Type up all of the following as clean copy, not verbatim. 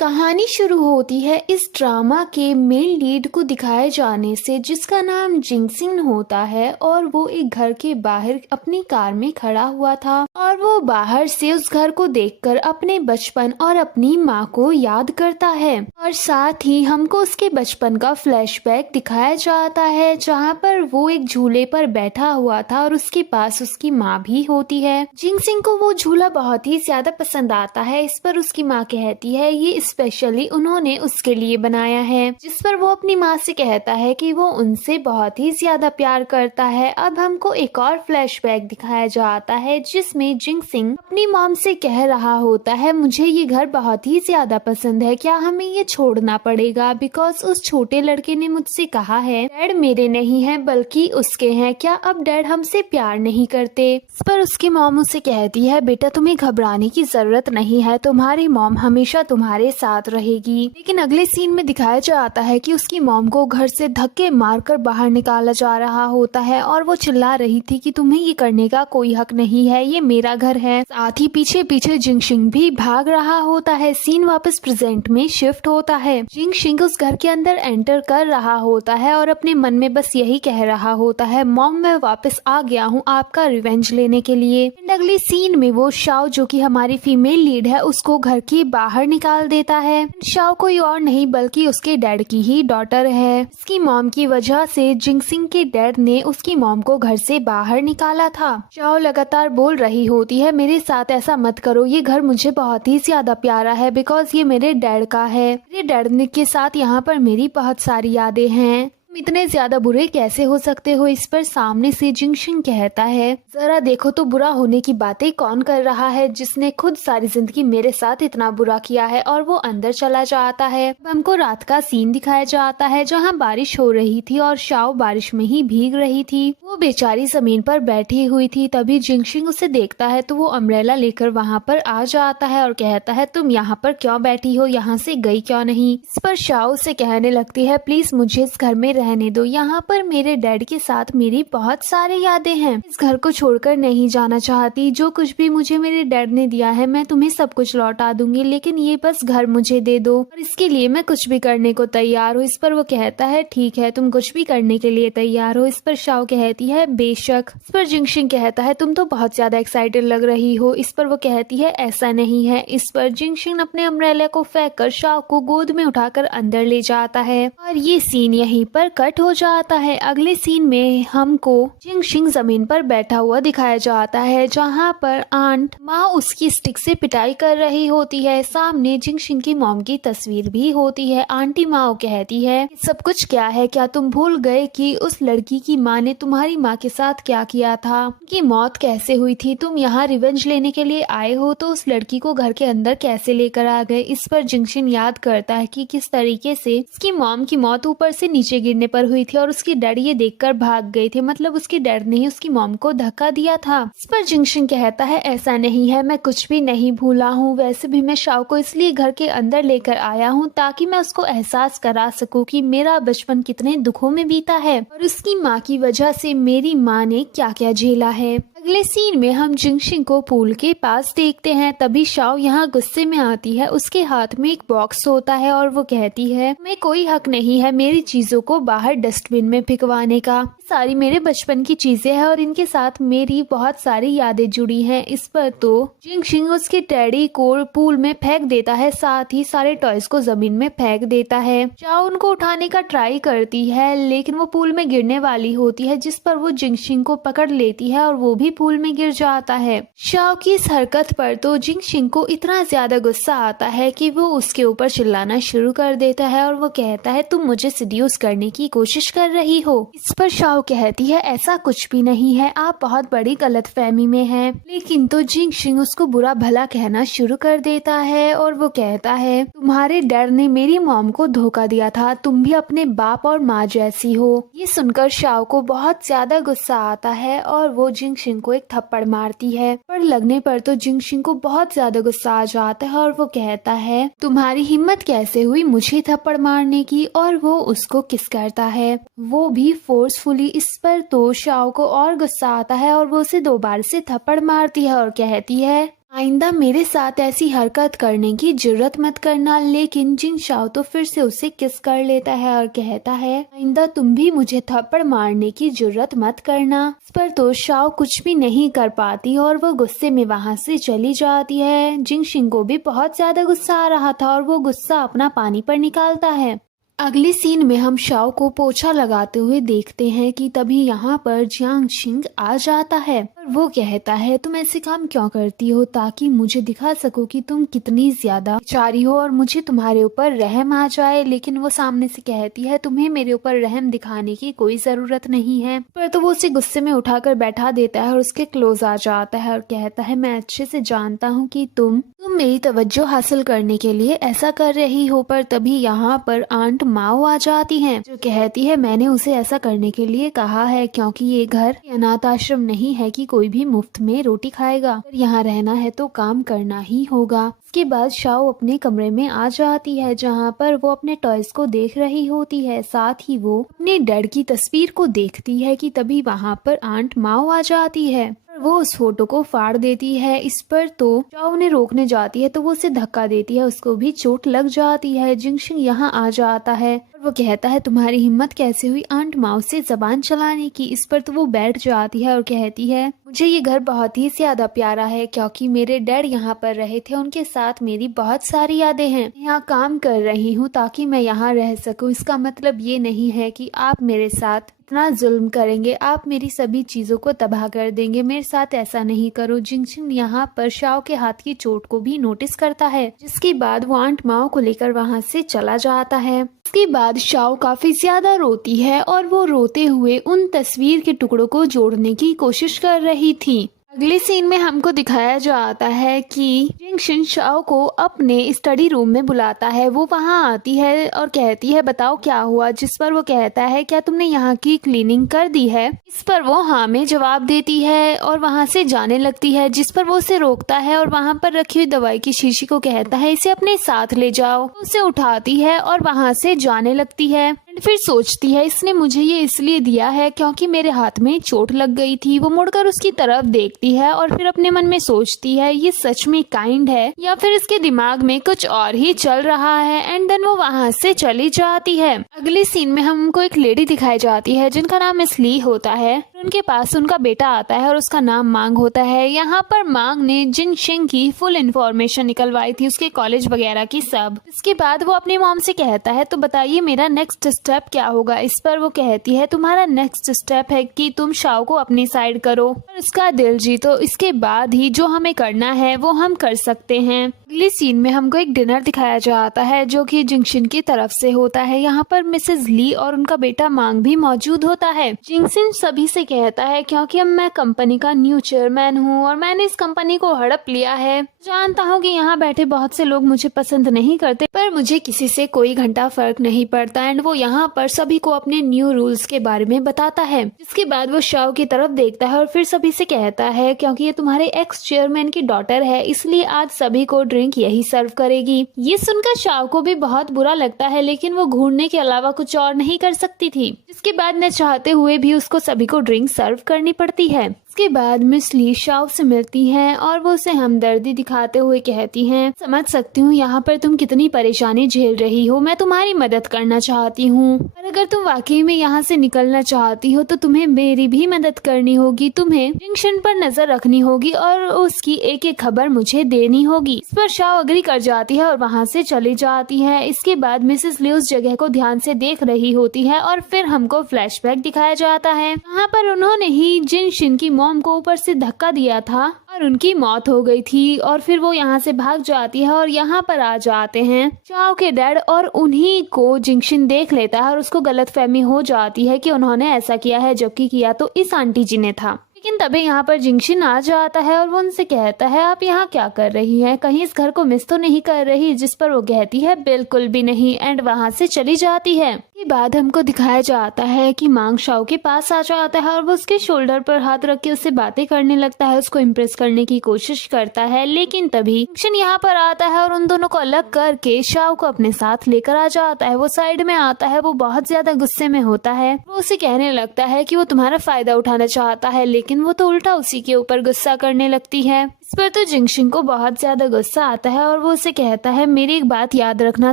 कहानी शुरू होती है इस ड्रामा के मेन लीड को दिखाए जाने से, जिसका नाम जिंगसिंग होता है। और वो एक घर के बाहर अपनी कार में खड़ा हुआ था और वो बाहर से उस घर को देखकर अपने बचपन और अपनी माँ को याद करता है। और साथ ही हमको उसके बचपन का फ्लैशबैक दिखाया जाता है, जहाँ पर वो एक झूले पर बैठा हुआ था और उसके पास उसकी माँ भी होती है। जिंगसिंग को वो झूला बहुत ही ज्यादा पसंद आता है। इस पर उसकी माँ कहती है ये स्पेशली उन्होंने उसके लिए बनाया है, जिस पर वो अपनी माँ से कहता है कि वो उनसे बहुत ही ज्यादा प्यार करता है। अब हमको एक और फ्लैशबैक दिखाया जाता है, जिसमें जिंगसिंग अपनी मॉम से कह रहा होता है मुझे ये घर बहुत ही ज्यादा पसंद है, क्या हमें ये छोड़ना पड़ेगा? बिकॉज उस छोटे लड़के ने मुझसे कहा है डैड मेरे नहीं है बल्कि उसके हैं, क्या अब डैड हमसे प्यार नहीं करते? इस पर उसकी मॉम उसे कहती है बेटा तुम्हें घबराने की जरूरत नहीं है, तुम्हारी मॉम हमेशा तुम्हारे साथ रहेगी। लेकिन अगले सीन में दिखाया जाता है कि उसकी मॉम को घर से धक्के मारकर बाहर निकाला जा रहा होता है और वो चिल्ला रही थी कि तुम्हें ये करने का कोई हक नहीं है, ये मेरा घर है। साथ ही पीछे पीछे जिंगशिंग भी भाग रहा होता है। सीन वापस प्रेजेंट में शिफ्ट होता है। जिंगशिंग उस घर के अंदर एंटर कर रहा होता है और अपने मन में बस यही कह रहा होता है मॉम मैं वापस आ गया हूँ आपका रिवेंज लेने के लिए। अगले सीन में वो शाओ जो कि हमारी फीमेल लीड है उसको घर के बाहर निकाल देता है। शाओ कोई और नहीं बल्कि उसके डैड की ही डॉटर है। उसकी मॉम की वजह से जिंगसिंग के डैड ने उसकी मॉम को घर से बाहर निकाला था। शाओ लगातार बोल रही होती है मेरे साथ ऐसा मत करो, ये घर मुझे बहुत ही ज्यादा प्यारा है बिकॉज ये मेरे डैड का है। मेरे डैड के साथ यहाँ पर मेरी बहुत सारी यादें हैं, तुम इतने ज्यादा बुरे कैसे हो सकते हो? इस पर सामने से जिंगशिंग कहता है जरा देखो तो बुरा होने की बातें कौन कर रहा है, जिसने खुद सारी जिंदगी मेरे साथ इतना बुरा किया है। और वो अंदर चला जाता है। हमको रात का सीन दिखाया जाता है जहाँ बारिश हो रही थी और शाओ बारिश में ही भीग रही थी। वो बेचारी जमीन पर बैठी हुई थी। तभी जिंगशिंग उसे देखता है तो वो अम्ब्रेला लेकर वहाँ पर आ जाता है और कहता है तुम यहाँ पर क्यों बैठी हो, यहाँ से गई क्यों नहीं? इस पर शाओ से कहने लगती है प्लीज मुझे इस घर में रहने दो, यहाँ पर मेरे डैड के साथ मेरी बहुत सारी यादें हैं, इस घर को छोड़कर नहीं जाना चाहती। जो कुछ भी मुझे मेरे डैड ने दिया है मैं तुम्हें सब कुछ लौटा दूंगी, लेकिन ये बस घर मुझे दे दो और इसके लिए मैं कुछ भी करने को तैयार हूँ। इस पर वो कहता है ठीक है तुम कुछ भी करने के लिए तैयार हो। इस पर शाओ कहती है बेशक। इस पर जिंगशिंग कहता है तुम तो बहुत ज्यादा एक्साइटेड लग रही हो। इस पर वो कहती है ऐसा नहीं है। इस पर जिंगशिंग अपने अम्ब्रेला को फेंक कर शाओ को गोद में उठाकर अंदर ले जाता है और ये सीन यहीं पर कट हो जाता है। अगले सीन में हमको जिंगशिंग जमीन पर बैठा हुआ दिखाया जाता है, जहाँ पर आंट माँ उसकी स्टिक से पिटाई कर रही होती है। सामने जिंगशिंग की मॉम की तस्वीर भी होती है। आंटी माँ कहती है सब कुछ क्या है, क्या तुम भूल गए कि उस लड़की की माँ ने तुम्हारी माँ के साथ क्या किया था, उनकी मौत कैसे हुई थी? तुम यहाँ रिवेंज लेने के लिए आए हो तो उस लड़की को घर के अंदर कैसे लेकर आ गए? इस पर जिंगशिंग याद करता है कि किस तरीके से उसकी मॉम की मौत ऊपर से नीचे गिरने पर हुई थी और उसकी डैड ये देखकर भाग गए थे, मतलब उसके डैड ने ही उसकी मॉम को धक्का दिया था। इस पर जिंगशिंग कहता है ऐसा नहीं है, मैं कुछ भी नहीं भूला हूँ। वैसे भी मैं शाओ को इसलिए घर के अंदर लेकर आया हूँ ताकि मैं उसको एहसास करा सकूं कि मेरा बचपन कितने दुखों में बीता है और उसकी माँ की वजह से मेरी माँ ने क्या क्या झेला है। अगले सीन में हम जिंगशिंग को पूल के पास देखते हैं। तभी शाओ यहाँ गुस्से में आती है। उसके हाथ में एक बॉक्स होता है और वो कहती है मैं कोई हक नहीं है मेरी चीजों को बाहर डस्टबिन में फेंकवाने का। सारी मेरे बचपन की चीजें हैं और इनके साथ मेरी बहुत सारी यादें जुड़ी हैं। इस पर तो जिंगशिंग उसके टेडी को पूल में फेंक देता है, साथ ही सारे टॉयज को जमीन में फेंक देता है। शाओ उनको उठाने का ट्राई करती है लेकिन वो पूल में गिरने वाली होती है, जिस पर वो जिंगशिंग को पकड़ लेती है और वो भी पूल में गिर जाता है। शाओ की इस हरकत पर तो जिंगशिंग को इतना ज्यादा गुस्सा आता है कि वो उसके ऊपर चिल्लाना शुरू कर देता है और वो कहता है तुम मुझे सिड्यूस करने की कोशिश कर रही हो। इस पर शाओ कहती है ऐसा कुछ भी नहीं है, आप बहुत बड़ी गलतफहमी में हैं। लेकिन तो जिंगशिंग उसको बुरा भला कहना शुरू कर देता है और वो कहता है तुम्हारे डैड ने मेरी मॉम को धोखा दिया था, तुम भी अपने बाप और माँ जैसी हो। ये सुनकर शाओ को बहुत ज्यादा गुस्सा आता है और वो जिंगशिंग को एक थप्पड़ मारती है, पर लगने पर तो जिंगशिंग को बहुत ज्यादा गुस्सा आ जाता है और वो कहता है तुम्हारी हिम्मत कैसे हुई मुझे थप्पड़ मारने की? और वो उसको किस करता है, वो भी फोर्सफुली। इस पर तो शाओ को और गुस्सा आता है और वो उसे दोबारा से थप्पड़ मारती है और कहती है आइंदा मेरे साथ ऐसी हरकत करने की जुर्रत मत करना। लेकिन जिन शाओ तो फिर से उसे किस कर लेता है और कहता है आइंदा तुम भी मुझे थप्पड़ मारने की जुर्रत मत करना। इस पर तो शाओ कुछ भी नहीं कर पाती और वो गुस्से में वहाँ से चली जाती है। जिंगशिंग को भी बहुत ज्यादा गुस्सा आ रहा था और वो गुस्सा अपना पानी पर निकालता है। अगले सीन में हम शाओ को पोछा लगाते हुए देखते हैं कि तभी यहाँ पर जियांगशिंग आ जाता है और वो कहता है तुम ऐसे काम क्यों करती हो ताकि मुझे दिखा सको कि तुम कितनी ज्यादा बेचारी हो और मुझे तुम्हारे ऊपर रहम आ जाए। लेकिन वो सामने से कहती है तुम्हें मेरे ऊपर रहम दिखाने की कोई जरूरत नहीं है। पर तो वो उसे गुस्से में उठाकर बैठा देता है और उसके क्लोज आ जाता है और कहता है मैं अच्छे से जानता हूँ कि तुम मेरी तवज्जो हासिल करने के लिए ऐसा कर रही हो। पर तभी यहाँ पर आंट माओ आ जाती हैं जो कहती है मैंने उसे ऐसा करने के लिए कहा है क्योंकि ये घर अनाथ आश्रम नहीं है कि कोई भी मुफ्त में रोटी खाएगा। अगर यहाँ रहना है तो काम करना ही होगा। इसके बाद शाओ अपने कमरे में आ जाती है जहाँ पर वो अपने टॉयज को देख रही होती है। साथ ही वो अपने डैड की तस्वीर को देखती है कि तभी वहाँ पर आंट माओ आ जाती है। वो उस फोटो को फाड़ देती है। इस पर तो शाओ उन्हें रोकने जाती है तो वो उसे धक्का देती है, उसको भी चोट लग जाती है। जिंगशिंग यहाँ आ जाता है और वो कहता है तुम्हारी हिम्मत कैसे हुई आंट माओ से जबान चलाने की। इस पर तो वो बैठ जाती है और कहती है मुझे ये घर बहुत ही ज्यादा प्यारा है क्योंकि मेरे डैड यहाँ पर रहे थे, उनके साथ मेरी बहुत सारी यादें हैं। यहाँ काम कर रही हूँ ताकि मैं यहाँ रह सकूँ। इसका मतलब ये नहीं है कि आप मेरे साथ इतना जुल्म करेंगे, आप मेरी सभी चीजों को तबाह कर देंगे। मेरे साथ ऐसा नहीं करो। जिंगशिंग यहाँ पर शाओ के हाथ की चोट को भी नोटिस करता है जिसके बाद वो आंट माओ को लेकर वहाँ से चला जाता है। इसके बाद शाओ काफी ज्यादा रोती है और वो रोते हुए उन तस्वीर के टुकड़ों को जोड़ने की कोशिश कर रही थी। अगले सीन में हमको दिखाया जाता है कि जिंगशिंग शाओ को अपने स्टडी रूम में बुलाता है। वो वहां आती है और कहती है बताओ क्या हुआ। जिस पर वो कहता है क्या तुमने यहाँ की क्लीनिंग कर दी है। इस पर वो हाँ में जवाब देती है और वहां से जाने लगती है। जिस पर वो उसे रोकता है और वहां पर रखी हुई दवाई की शीशी को कहता है इसे अपने साथ ले जाओ। उसे उठाती है और वहां से जाने लगती है। फिर सोचती है इसने मुझे ये इसलिए दिया है क्योंकि मेरे हाथ में चोट लग गई थी। वो मुड़कर उसकी तरफ देखती है और फिर अपने मन में सोचती है ये सच में काइंड है या फिर इसके दिमाग में कुछ और ही चल रहा है। एंड देन वो वहाँ से चली जाती है। अगले सीन में हमको एक लेडी दिखाई जाती है जिनका नाम मिस ली होता है। उनके पास उनका बेटा आता है और उसका नाम मांग होता है। यहाँ पर मांग ने जिंगशिंग की फुल इन्फॉर्मेशन निकलवाई थी, उसके कॉलेज वगैरह की सब। इसके बाद वो अपनी मॉम से कहता है तो बताइए मेरा नेक्स्ट स्टेप क्या होगा। इस पर वो कहती है तुम्हारा नेक्स्ट स्टेप है कि तुम शाओ को अपनी साइड करो और उसका दिल जीतो। इसके बाद ही जो हमें करना है वो हम कर सकते हैं। अगले सीन में हमको एक डिनर दिखाया जाता है जो कि जिंगशिंग की तरफ से होता है। यहाँ पर मिसेस ली और उनका बेटा मांग भी मौजूद होता है। जिंगशिंग सभी से कहता है क्योंकि अब मैं कंपनी का न्यू चेयरमैन हूँ और मैंने इस कंपनी को हड़प लिया है। जानता हूँ कि यहाँ बैठे बहुत से लोग मुझे पसंद नहीं करते पर मुझे किसी से कोई घंटा फर्क नहीं पड़ता। एंड वो यहाँ पर सभी को अपने न्यू रूल्स के बारे में बताता है। इसके बाद वो शाओ की तरफ देखता है और फिर सभी से कहता है क्योंकि ये तुम्हारे एक्स चेयरमैन की डॉटर है इसलिए आज सभी को ड्रिंक यही सर्व करेगी। ये सुनकर शाओ को भी बहुत बुरा लगता है लेकिन वो घूरने के अलावा कुछ और नहीं कर सकती थी। इसके बाद न चाहते हुए भी उसको सभी को ड्रिंक सर्व करनी पड़ती है। इसके बाद मिस ली शाओ से मिलती हैं और वो उसे हमदर्दी दिखाते हुए कहती हैं समझ सकती हूँ यहाँ पर तुम कितनी परेशानी झेल रही हो, मैं तुम्हारी मदद करना चाहती हूँ और अगर तुम वाकई में यहाँ से निकलना चाहती हो तो तुम्हें मेरी भी मदद करनी होगी। तुम्हें जिंगशिंग पर नजर रखनी होगी और उसकी एक एक खबर मुझे देनी होगी। इस पर शाओ अग्री कर जाती है और वहाँ से चली जाती है। इसके बाद मिसेस ली उस जगह को ध्यान से देख रही होती है और फिर हमको फ्लैशबैक दिखाया जाता है। यहाँ पर उन्होंने ही जिंगशिंग की मॉम को ऊपर से धक्का दिया था और उनकी मौत हो गई थी और फिर वो यहाँ से भाग जाती है और यहाँ पर आ जाते हैं शाओ के डैड और उन्हीं को जिंगशिंग देख लेता है और उसको गलतफहमी हो जाती है कि उन्होंने ऐसा किया है जबकि किया तो इस आंटी जी ने था। लेकिन तभी यहाँ पर जिंगशिंग आ जाता है और वो उनसे कहता है आप यहाँ क्या कर रही हैं, कहीं इस घर को मिस तो नहीं कर रही। जिस पर वो कहती है बिल्कुल भी नहीं एंड वहाँ से चली जाती है। के बाद हमको दिखाया जाता है कि मांग शाओ के पास आ जाता है और वो उसके शोल्डर पर हाथ रख के उससे बातें करने लगता है, उसको इम्प्रेस करने की कोशिश करता है। लेकिन तभी जिंगशिंग यहाँ पर आता है और उन दोनों को अलग करके शाओ को अपने साथ लेकर आ जाता है। वो साइड में आता है, वो बहुत ज्यादा गुस्से में होता है। वो उसे कहने लगता है कि वो तुम्हारा फायदा उठाना चाहता है लेकिन वो तो उल्टा उसी के ऊपर गुस्सा करने लगती है। इस पर तो जिंगशिन को बहुत ज्यादा गुस्सा आता है और वो उसे कहता है मेरी एक बात याद रखना,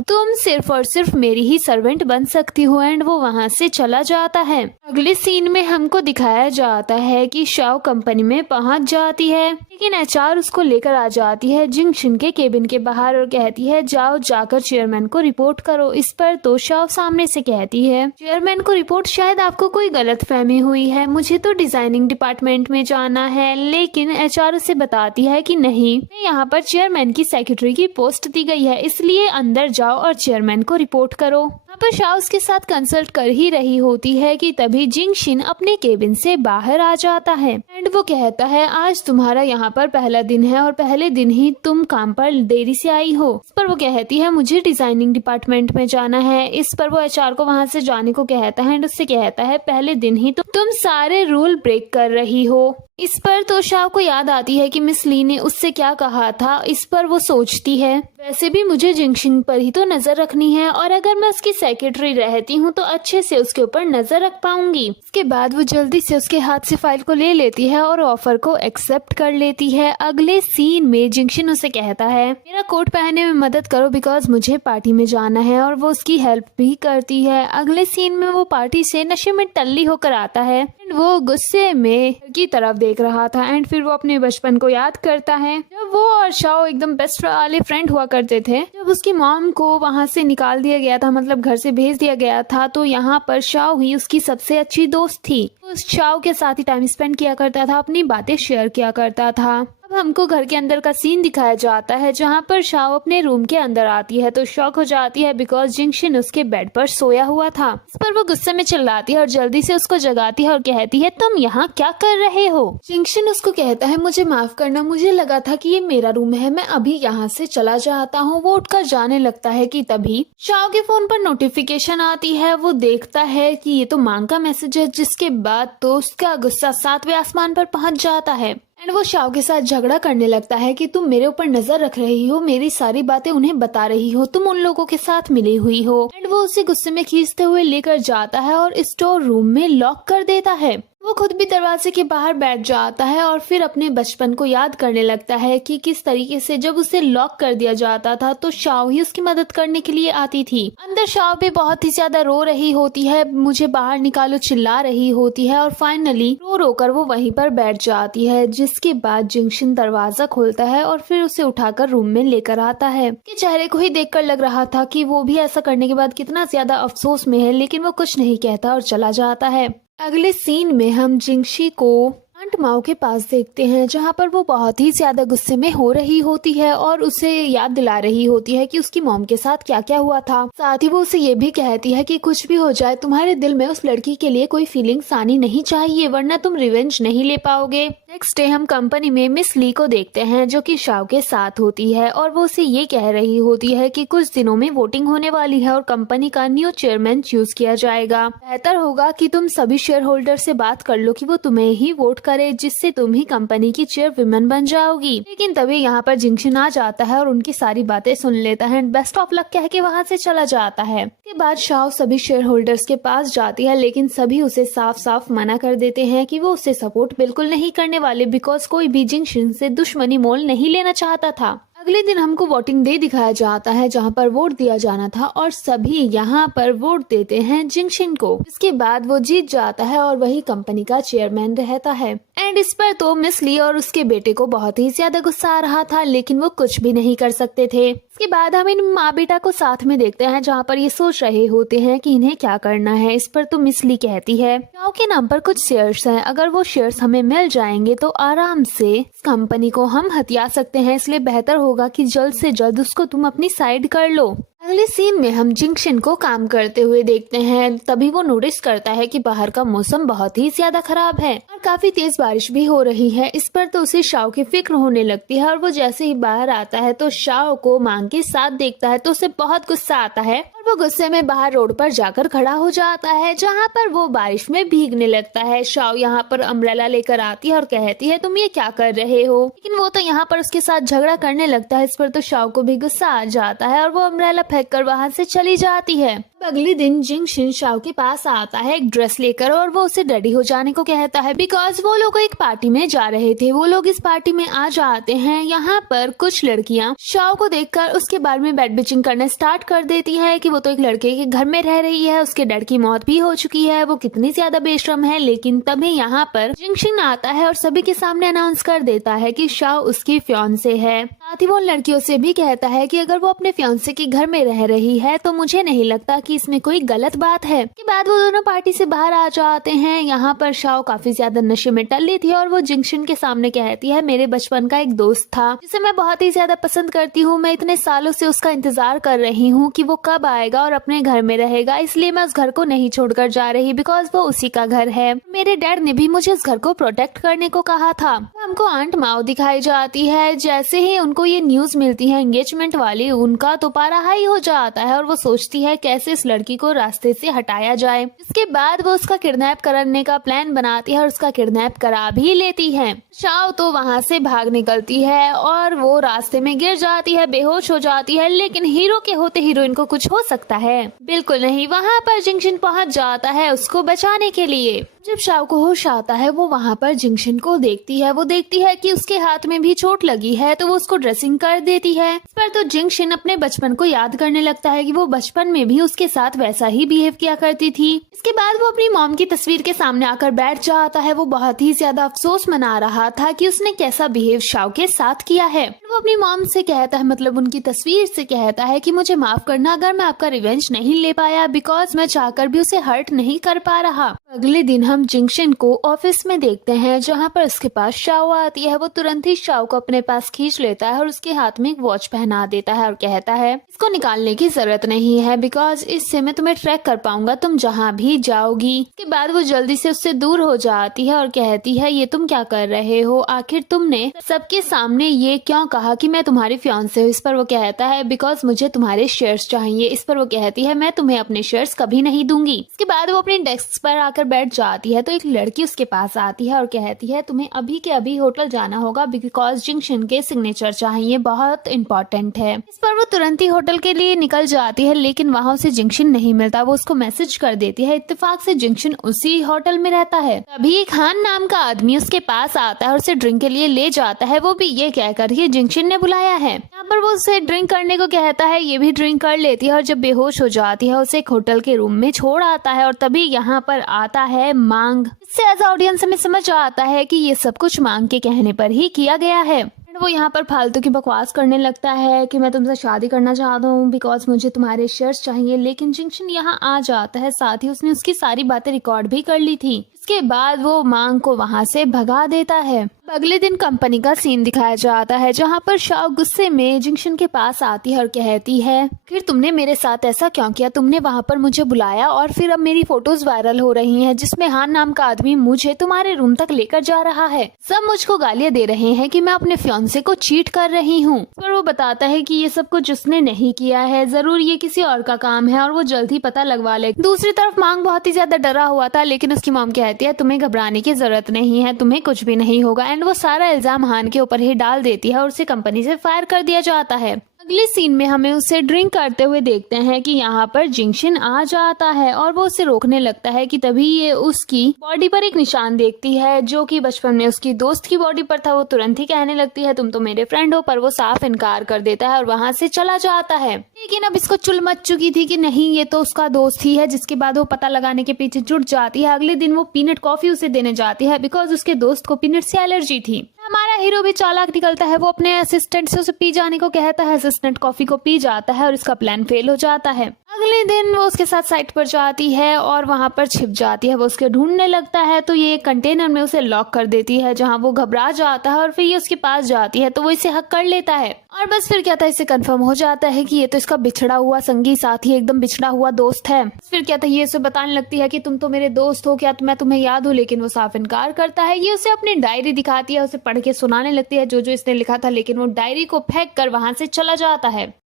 तुम सिर्फ और सिर्फ मेरी ही सर्वेंट बन सकती हो। एंड वो वहाँ से चला जाता है। अगले सीन में हमको दिखाया जाता है कि शाओ कंपनी में पहुँच जाती है, लेकिन एचआर उसको लेकर आ जाती है जिंगशिन के केबिन के बाहर और कहती है जाओ जाकर चेयरमैन को रिपोर्ट करो। इस पर तो शाओ सामने से कहती है चेयरमैन को रिपोर्ट, शायद आपको कोई गलतफहमी हुई है, मुझे तो डिजाइनिंग डिपार्टमेंट में जाना है। लेकिन एचआर उसे बताती है कि नहीं, यहाँ पर चेयरमैन की सेक्रेटरी की पोस्ट दी गई है, इसलिए अंदर जाओ और चेयरमैन को रिपोर्ट करो। यहाँ पर शाओ उसके साथ कंसल्ट कर ही रही होती है कि तभी जिंगशिन अपने केबिन से बाहर आ जाता है एंड वो कहता है आज तुम्हारा यहाँ पर पहला दिन है और पहले दिन ही तुम काम पर देरी से आई हो। इस पर वो कहती है मुझे डिजाइनिंग डिपार्टमेंट में जाना है। इस पर वो एचआर को वहाँ से जाने को कहता है एंड उससे कहता है पहले दिन ही तुम सारे रूल ब्रेक कर रही हो। इस पर तो शाओ को याद आती है कि मिस ली ने उससे क्या कहा था। इस पर वो सोचती है वैसे भी मुझे जिंगशिन पर ही तो नजर रखनी है और अगर मैं उसकी सेक्रेटरी रहती हूँ तो अच्छे से उसके ऊपर नजर रख पाऊंगी। इसके बाद वो जल्दी से उसके हाथ से फाइल को ले लेती है और ऑफर को एक्सेप्ट कर लेती है। अगले सीन में जिंगशिन उसे कहता है मेरा कोट पहनने में मदद करो बिकॉज मुझे पार्टी में जाना है और वो उसकी हेल्प भी करती है। अगले सीन में वो पार्टी से नशे में टल्ली होकर आता है एंड वो गुस्से में की तरफ देख रहा था एंड फिर वो अपने बचपन को याद करता है जब वो और शाओ एकदम बेस्ट वाले फ्रेंड हुआ करते थे। जब उसकी मॉम को वहाँ से निकाल दिया गया था, मतलब घर से भेज दिया गया था, तो यहाँ पर शाओ ही उसकी सबसे अच्छी दोस्त थी। उस शाओ के साथ ही टाइम स्पेंड किया करता था, अपनी बातें शेयर किया करता था। अब हमको घर के अंदर का सीन दिखाया जाता है जहाँ पर शाओ अपने रूम के अंदर आती है तो शॉक हो जाती है बिकॉज जिंगशिन उसके बेड पर सोया हुआ था। इस पर वो गुस्से में चिल्लाती है और जल्दी से उसको जगाती है और कहती है तुम यहाँ क्या कर रहे हो। जिंगशिन उसको कहता है मुझे माफ करना, मुझे लगा था कि ये मेरा रूम है, मैं अभी यहाँ से चला जाता हूँ। वो उठकर जाने लगता है कि तभी शाओ के फोन पर नोटिफिकेशन आती है। वो देखता है कि ये तो मांग का मैसेज है, जिसके बाद तो उसका गुस्सा 7वें आसमान पर पहुँच जाता है एंड वो शाओ के साथ झगड़ा करने लगता है कि तुम मेरे ऊपर नजर रख रही हो, मेरी सारी बातें उन्हें बता रही हो, तुम उन लोगों के साथ मिली हुई हो। एंड वो उसे गुस्से में खींचते हुए लेकर जाता है और स्टोर रूम में लॉक कर देता है। वो खुद भी दरवाजे के बाहर बैठ जाता है और फिर अपने बचपन को याद करने लगता है कि किस तरीके से जब उसे लॉक कर दिया जाता था तो शाओ ही उसकी मदद करने के लिए आती थी। अंदर शाओ भी बहुत ही ज्यादा रो रही होती है, मुझे बाहर निकालो चिल्ला रही होती है और फाइनली रो रो कर वो वहीं पर बैठ जाती है। जिसके बाद जिंगशिन दरवाजा खोलता है और फिर उसे उठाकर रूम में लेकर आता है। कि चेहरे को ही देखकर लग रहा था कि वो भी ऐसा करने के बाद कितना ज्यादा अफसोस में है, लेकिन वो कुछ नहीं कहता और चला जाता है। अगले सीन में हम जिंगशी को आंट माओ के पास देखते हैं जहाँ पर वो बहुत ही ज्यादा गुस्से में हो रही होती है और उसे याद दिला रही होती है कि उसकी मॉम के साथ क्या क्या हुआ था। साथ ही वो उसे ये भी कहती है कि कुछ भी हो जाए तुम्हारे दिल में उस लड़की के लिए कोई फीलिंग्स आनी नहीं चाहिए वरना तुम रिवेंज नहीं ले पाओगे। नेक्स्ट डे हम कंपनी में मिस ली को देखते हैं जो कि शाओ के साथ होती है और वो उसे ये कह रही होती है कि कुछ दिनों में वोटिंग होने वाली है और कंपनी का न्यू चेयरमैन चूज किया जाएगा। बेहतर होगा कि तुम सभी शेयर होल्डर से बात कर लो कि वो तुम्हें ही वोट करे, जिससे तुम ही कंपनी की चेयरवुमन बन जाओगी। लेकिन तभी यहाँ पर जिंगशिन आ जाता है और उनकी सारी बातें सुन लेता है एंड बेस्ट ऑफ लक कह के वहाँ से चला जाता है। इसके बाद शाओ सभी शेयर होल्डर्स के पास जाती है लेकिन सभी उसे साफ साफ मना कर देते हैं कि वो उसे सपोर्ट बिल्कुल नहीं करने वाले बिकॉज कोई भी जिंगशिन से दुश्मनी मोल नहीं लेना चाहता था। अगले दिन हमको वोटिंग डे दिखाया जाता है जहाँ पर वोट दिया जाना था और सभी यहाँ पर वोट देते हैं जिंगशिन को। इसके बाद वो जीत जाता है और वही कंपनी का चेयरमैन रहता है। एंड इस पर तो मिस ली और उसके बेटे को बहुत ही ज्यादा गुस्सा आ रहा था लेकिन वो कुछ भी नहीं कर सकते थे। इसके बाद हम इन माँ बेटा को साथ में देखते हैं जहाँ पर ये सोच रहे होते हैं कि इन्हें क्या करना है। इस पर तो मिस ली कहती है शाओ के नाम पर कुछ शेयर्स हैं, अगर वो शेयर्स हमें मिल जाएंगे तो आराम से इस कंपनी को हम हथिया सकते हैं, इसलिए बेहतर होगा कि जल्द से जल्द उसको तुम अपनी साइड कर लो। अगले सीन में हम जिंगशिन को काम करते हुए देखते हैं। तभी वो नोटिस करता है कि बाहर का मौसम बहुत ही ज्यादा खराब है और काफी तेज बारिश भी हो रही है। इस पर तो उसे शाओ की फिक्र होने लगती है और वो जैसे ही बाहर आता है तो शाओ को मांग के साथ देखता है तो उसे बहुत गुस्सा आता है और वो गुस्से में बाहर रोड पर जाकर खड़ा हो जाता है, जहाँ पर वो बारिश में भीगने लगता है। शाओ यहाँ पर अम्ब्रेला लेकर आती है और कहती है तुम ये क्या कर रहे हो, लेकिन वो तो यहाँ पर उसके साथ झगड़ा करने लगता है। इस पर तो शाओ को भी गुस्सा आ जाता है और वो अम्ब्रेला फेंक कर वहाँ से चली जाती है। अगले दिन जिंगशिन शाओ के पास आता है एक ड्रेस लेकर और वो उसे रेडी हो जाने को कहता है, बिकॉज वो लोग एक पार्टी में जा रहे थे। वो लोग इस पार्टी में आ जाते हैं। यहाँ पर कुछ लड़कियाँ शाओ को देखकर उसके बारे में बैड बिचिंग करना स्टार्ट कर देती है कि वो तो एक लड़के के घर में रह रही है, उसके डैड की मौत भी हो चुकी है, वो कितनी ज्यादा बेशरम है। लेकिन तभी यहाँ पर जिंगशिन आता है और सभी के सामने अनाउंस कर देता है कि शाओ उसकी फियांसे है। साथ ही वो उन लड़कियों से भी कहता है कि अगर वो अपने फियांसे के घर में रह रही है तो मुझे नहीं लगता कि इसमें कोई गलत बात है। के बाद वो दोनों पार्टी से बाहर आ जाते हैं। यहाँ पर शाओ काफी ज्यादा नशे में टल्ली थी और वो जिंगशिन के सामने कहती है मेरे बचपन का एक दोस्त था जिसे मैं बहुत ही ज्यादा पसंद करती हूँ। मैं इतने सालों से उसका इंतजार कर रही हूँ कि वो कब आएगा और अपने घर में रहेगा, इसलिए मैं उस घर को नहीं छोड़कर जा रही, बिकॉज वो उसी का घर है। मेरे डैड ने भी मुझे उस घर को प्रोटेक्ट करने को कहा था। हमको आंट माओ दिखाई जाती है। जैसे ही उनको ये न्यूज मिलती है एंगेजमेंट वाली, उनका तो पारा हाई हो जाता है और वो सोचती है कैसे इस लड़की को रास्ते से हटाया जाए। इसके बाद वो उसका किडनैप करने का प्लान बनाती है और उसका किडनैप करा भी लेती है। शाओ तो वहाँ से भाग निकलती है और वो रास्ते में गिर जाती है, बेहोश हो जाती है। लेकिन हीरो के होते हीरोइन को कुछ हो सकता है? बिल्कुल नहीं। वहाँ पर जिंगशिन पहुँच जाता है उसको बचाने के लिए। जब शाओ को होश आता है वो वहाँ पर जिंगशिन को देखती है। वो देखती है कि उसके हाथ में भी चोट लगी है तो वो उसको ड्रेसिंग कर देती है। इस पर तो जिंगशिन अपने बचपन को याद करने लगता है कि वो बचपन में भी उसके साथ वैसा ही बिहेव किया करती थी। इसके बाद वो अपनी मॉम की तस्वीर के सामने आकर बैठ जाता है। वो बहुत ही ज्यादा अफसोस मना रहा था कि उसने कैसा बिहेव शाओ के साथ किया है। वो अपनी मॉम से कहता है, मतलब उनकी तस्वीर से कहता है कि मुझे माफ करना अगर मैं आपका रिवेंज नहीं ले पाया, बिकॉज मैं चाहकर भी उसे हर्ट नहीं कर पा रहा। अगले दिन हम जिंगशिन को ऑफिस में देखते हैं जहाँ पर उसके पास शाओ आती है। वो तुरंत ही शाओ को अपने पास खींच लेता है और उसके हाथ में एक वॉच पहना देता है और कहता है इसको निकालने की जरूरत नहीं है, बिकॉज इससे मैं तुम्हें ट्रैक कर पाऊंगा तुम जहाँ भी जाओगी। इसके बाद वो जल्दी से उससे दूर हो जाती है और कहती है ये तुम क्या कर रहे हो, आखिर तुमने सबके सामने ये क्यों कहा कि मैं तुम्हारी फियांसे हूँ। इस पर वो कहता है बिकॉज मुझे तुम्हारे शेयर्स चाहिए। इस पर वो कहती है मैं तुम्हें अपने शेयर्स कभी नहीं दूंगी। इसके बाद वो अपनी डेस्क पर आकर बैठ जाती है तो एक लड़की उसके पास आती है और कहती है तुम्हें अभी के अभी होटल जाना होगा, बिकॉज जिंगशिन के सिग्नेचर चाहिए, बहुत इंपॉर्टेंट है। इस पर वो तुरंत ही होटल के लिए निकल जाती है, लेकिन वहाँ उसे जिंगशिन नहीं मिलता। वो उसको मैसेज कर देती है। इत्तेफाक से जिंगशिन उसी होटल में रहता है। तभी एक खान नाम का आदमी उसके पास आता है और उसे ड्रिंक के लिए ले जाता है, वो भी ये कहकर कि जिंगशिन ने बुलाया है। यहाँ पर वो उसे ड्रिंक करने को कहता है, ये भी ड्रिंक कर लेती है और जब बेहोश हो जाती है उसे एक होटल के रूम में छोड़ आता है। और तभी यहाँ पर आता है मांग। इससे एज ऑडियंस हमें समझ आता है कि ये सब कुछ मांग के कहने पर ही किया गया है। वो यहाँ पर फालतू की बकवास करने लगता है कि मैं तुमसे शादी करना चाहता हूँ बिकॉज मुझे तुम्हारे शेयर्स चाहिए। लेकिन जिंगशिन यहाँ आ जाता है, साथ ही उसने उसकी सारी बातें रिकॉर्ड भी कर ली थी। इसके बाद वो मांग को वहाँ से भगा देता है। अगले दिन कंपनी का सीन दिखाया जाता है जहाँ पर शाओ गुस्से में जिंगशिन के पास आती है और कहती है फिर तुमने मेरे साथ ऐसा क्यों किया, तुमने वहाँ पर मुझे बुलाया और फिर अब मेरी फोटोज वायरल हो रही हैं जिसमें हान नाम का आदमी मुझे तुम्हारे रूम तक लेकर जा रहा है। सब मुझको गालियाँ दे रहे हैं कि मैं अपने फियांसे को चीट कर रही हूँ। पर वो बताता है कि ये सब कुछ उसने नहीं किया है, जरूर ये किसी और का काम है और वो जल्द ही पता लगवा ले। दूसरी तरफ मांग बहुत ही ज्यादा डरा हुआ था, लेकिन उसकी मॉम कहती है तुम्हें घबराने की जरूरत नहीं है, तुम्हें कुछ भी नहीं होगा। एंड वो सारा इल्जाम हान के ऊपर ही डाल देती है और उसे कंपनी से फायर कर दिया जाता है। अगले सीन में हमें उसे ड्रिंक करते हुए देखते हैं कि यहाँ पर जिंगशिन आ जाता है और वो उसे रोकने लगता है कि तभी ये उसकी बॉडी पर एक निशान देखती है जो कि बचपन में उसकी दोस्त की बॉडी पर था। वो तुरंत ही कहने लगती है तुम तो मेरे फ्रेंड हो, पर वो साफ इनकार कर देता है और वहाँ से चला जाता है। लेकिन अब इसको चुल मच चुकी थी कि नहीं ये तो उसका दोस्त ही है, जिसके बाद वो पता लगाने के पीछे जुट जाती है। अगले दिन वो पीनट कॉफी उसे देने जाती है बिकॉज उसके दोस्त को पीनट से एलर्जी थी। हमारा हीरो भी चालाक निकलता है, वो अपने असिस्टेंट से उसे पी जाने को कहता है। असिस्टेंट कॉफी को पी जाता है और इसका प्लान फेल हो जाता है। अगले दिन वो उसके साथ साइट पर जाती है और वहाँ पर छिप जाती है। वो उसके ढूंढने लगता है तो ये कंटेनर में उसे लॉक कर देती है जहाँ वो घबरा जाता है और फिर ये उसके पास जाती है तो वो इसे हक कर लेता है। और बस फिर क्या था, इसे कंफर्म हो जाता है कि ये तो इसका बिछड़ा हुआ संगी साथी, एकदम बिछड़ा हुआ दोस्त है। फिर क्या था, ये उसे बताने लगती है कि तुम तो मेरे दोस्त हो, क्या मैं तुम्हें याद हूँ, लेकिन वो साफ इनकार करता है। ये उसे अपनी डायरी दिखाती है, उसे पढ़ के सुनाने लगती है जो जो इसने लिखा था, लेकिन वो डायरी को फेंक कर वहां से चला जाता है।